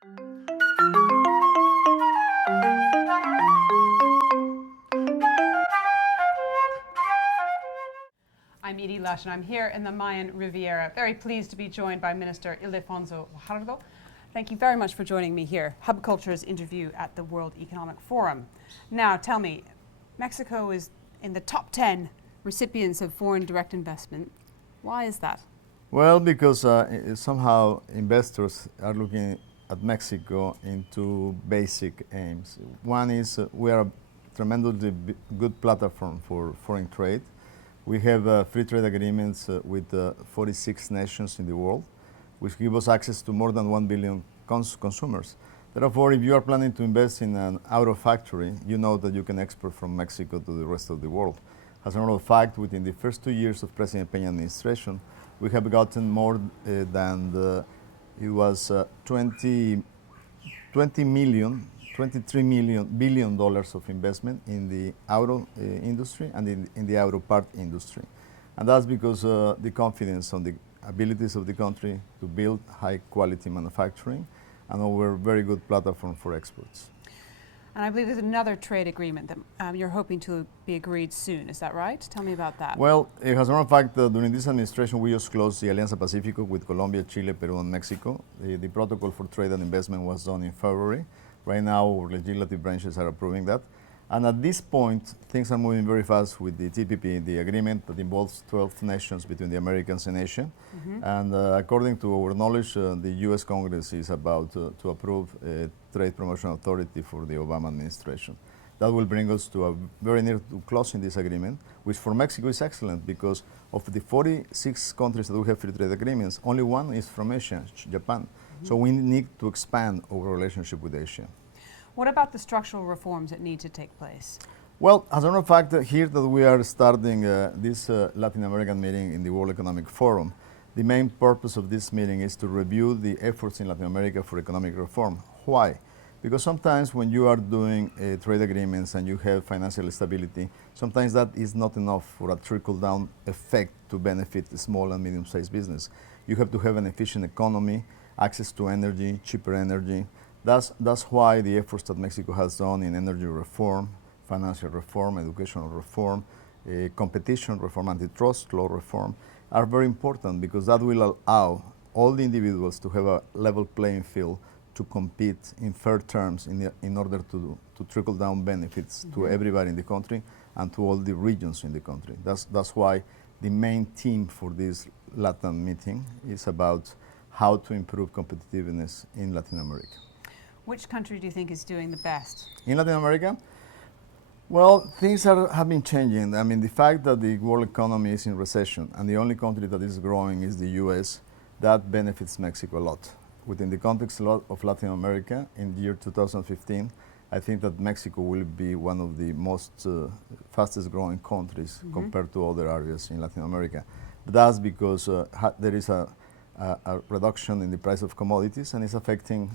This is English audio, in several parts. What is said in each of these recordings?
I'm Edie Lush, and I'm here in the Mayan Riviera. Very pleased to be joined by Minister Ildefonso Guajardo. Thank you very much for joining me here. Hub Culture's interview at the World Economic Forum. Now, tell me, Mexico is in the top 10 recipients of foreign direct investment. Why is that? Well, because somehow investors are looking at Mexico in two basic aims. One is we are a tremendously good platform for foreign trade. We have free trade agreements with 46 nations in the world, which give us access to more than 1 billion consumers. Therefore, if you are planning to invest in an auto factory, you know that you can export from Mexico to the rest of the world. As a matter of fact, within the first 2 years of President Peña administration, we have gotten more than $23 billion of investment in the auto industry and in the auto part industry. And that's because the confidence on the abilities of the country to build high quality manufacturing and our very good platform for exports. And I believe there's another trade agreement that you're hoping to be agreed soon. Is that right? Tell me about that. Well, as a matter of fact, during this administration, we just closed the Alianza Pacifico with Colombia, Chile, Peru, and Mexico. The protocol for trade and investment was done in February. Right now, our legislative branches are approving that. And at this point, things are moving very fast with the TPP, the agreement that involves 12 nations between the Americans and Asia. Mm-hmm. And according to our knowledge, the US Congress is about to approve a trade promotion authority for the Obama administration. That will bring us to a very near to closing this agreement, which for Mexico is excellent because of the 46 countries that we have free trade agreements, only one is from Asia, Japan. Mm-hmm. So we need to expand our relationship with Asia. What about the structural reforms that need to take place? Well, as a matter of fact, here that we are starting this Latin American meeting in the World Economic Forum, the main purpose of this meeting is to review the efforts in Latin America for economic reform. Why? Because sometimes when you are doing trade agreements and you have financial stability, sometimes that is not enough for a trickle-down effect to benefit the small and medium-sized business. You have to have an efficient economy, access to energy, cheaper energy. That's why the efforts that Mexico has done in energy reform, financial reform, educational reform, competition reform, antitrust law reform are very important because that will allow all the individuals to have a level playing field to compete in fair terms in order to trickle down benefits mm-hmm. to everybody in the country and to all the regions in the country. That's why the main theme for this Latin meeting is about how to improve competitiveness in Latin America. Which country do you think is doing the best? In Latin America? Well, things have been changing. I mean, the fact that the world economy is in recession and the only country that is growing is the US, that benefits Mexico a lot. Within the context of Latin America, in the year 2015, I think that Mexico will be one of the most fastest growing countries mm-hmm. compared to other areas in Latin America. But that's because there is a reduction in the price of commodities and it's affecting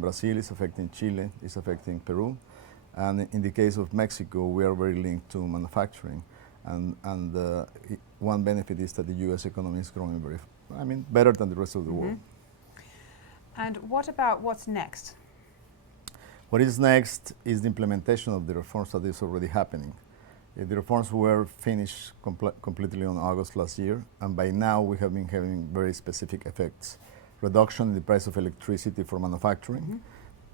Brazil, it's affecting Chile, it's affecting Peru. And in the case of Mexico, we are very linked to manufacturing. And one benefit is that the US economy is growing better than the rest of the mm-hmm. world. And what about what's next? What is next is the implementation of the reforms that is already happening. The reforms were finished completely on August last year, and by now we have been having very specific effects. Reduction in the price of electricity for manufacturing. Mm-hmm.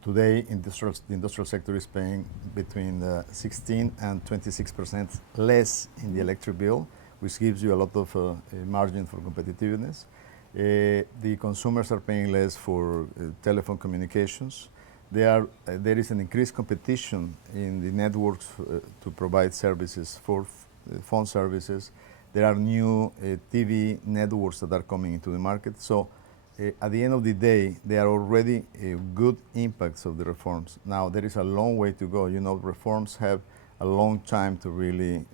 Today, the industrial sector is paying between 16 and 26% less in the electric bill, which gives you a lot of margin for competitiveness. The consumers are paying less for telephone communications. There is an increased competition in the networks to provide services for phone services. There are new TV networks that are coming into the market. So at the end of the day, there are already good impacts of the reforms. Now, there is a long way to go. You know, reforms have a long time to really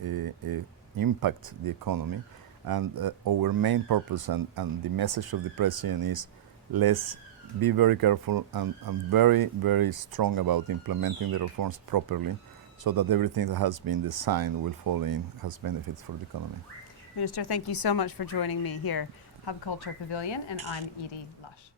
impact the economy. And our main purpose and the message of the president is let's be very careful and very, very strong about implementing the reforms properly so that everything that has been designed will fall in, has benefits for the economy. Minister, thank you so much for joining me here. Hub Culture Pavilion, and I'm Edie Lush.